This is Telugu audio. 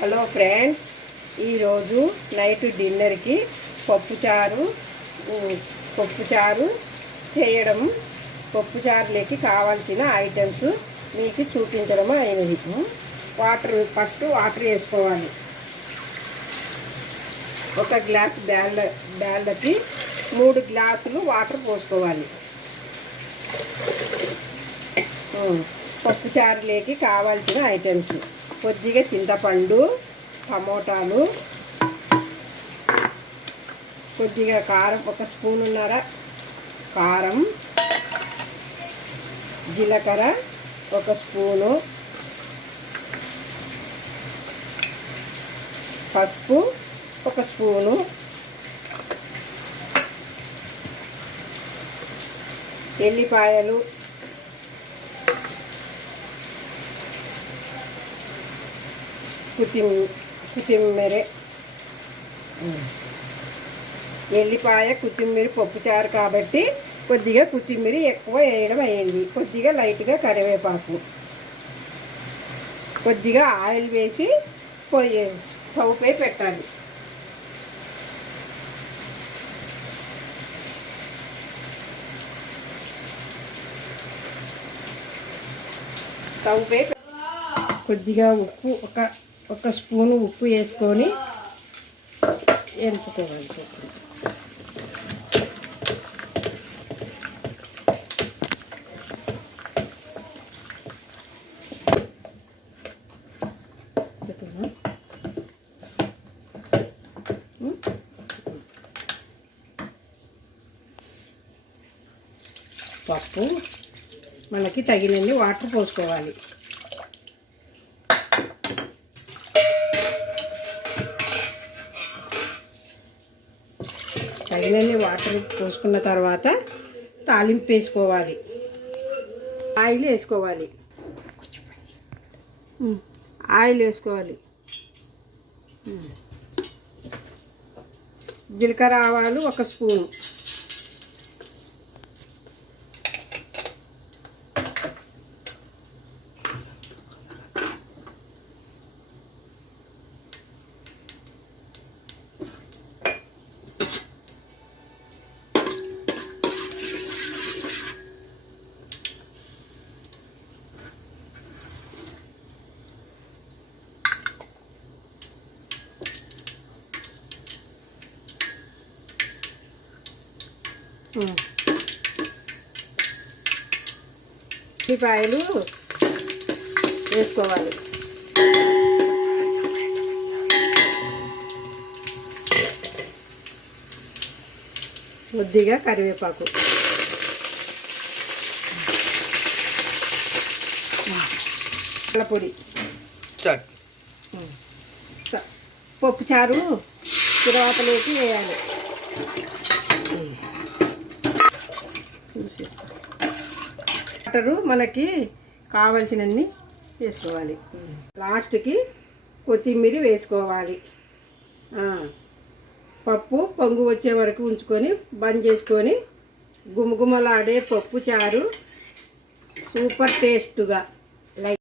హలో ఫ్రెండ్స్, ఈరోజు నైట్ డిన్నర్కి పప్పుచారు చేయడం, పప్పుచారులోకి కావాల్సిన ఐటమ్స్ మీకు చూపించడం అయినది. ఫస్ట్ వాటర్ వేసుకోవాలి. ఒక గ్లాస్ బ్యాళ్ళకి 3 గ్లాసులు వాటర్ పోసుకోవాలి. పప్పుచారులోకి కావాల్సిన ఐటమ్స్: కొద్దిగా చింతపండు, టమోటాలు, కొద్దిగా కారం, 1 స్పూనున్నర కారం, జీలకర్ర 1 స్పూను, పసుపు 1 స్పూను, ఎల్లిపాయలు, కొత్తిమీర, ఎల్లిపాయ, కొత్తిమీర పప్పుచారు కాబట్టి కొద్దిగా కొత్తిమీర ఎక్కువ వేయడం అయ్యింది. కొద్దిగా లైట్గా కరివేపాకు, కొద్దిగా ఆయిల్ వేసి స్టవ్ పై పెట్టాలి. స్టవ్ పై కొద్దిగా ఉప్పు, ఒక స్పూను ఉప్పు వేసుకొని వేపుకోవాలి. పప్పు మనకి తగినన్ని వాటర్ పోసుకోవాలి. తగినన్ని వాటర్ పోసుకున్న తర్వాత తాలింపు వేసుకోవాలి. ఆయిల్ వేసుకోవాలి. జీలకర్ర, ఆవాలు 1 స్పూను, ఉల్లిపాయలు వేసుకోవాలి. కొద్దిగా కరివేపాకు, పొడి, పప్పుచారు తిరగతలోకి వేయాలి. వాటరు మనకి కావలసినన్ని వేసుకోవాలి. లాస్ట్కి కొత్తిమీర వేసుకోవాలి. పప్పు పొంగు వచ్చే వరకు ఉంచుకొని బంద్ చేసుకొని గుమగుమలాడే పప్పుచారు సూపర్ టేస్ట్గా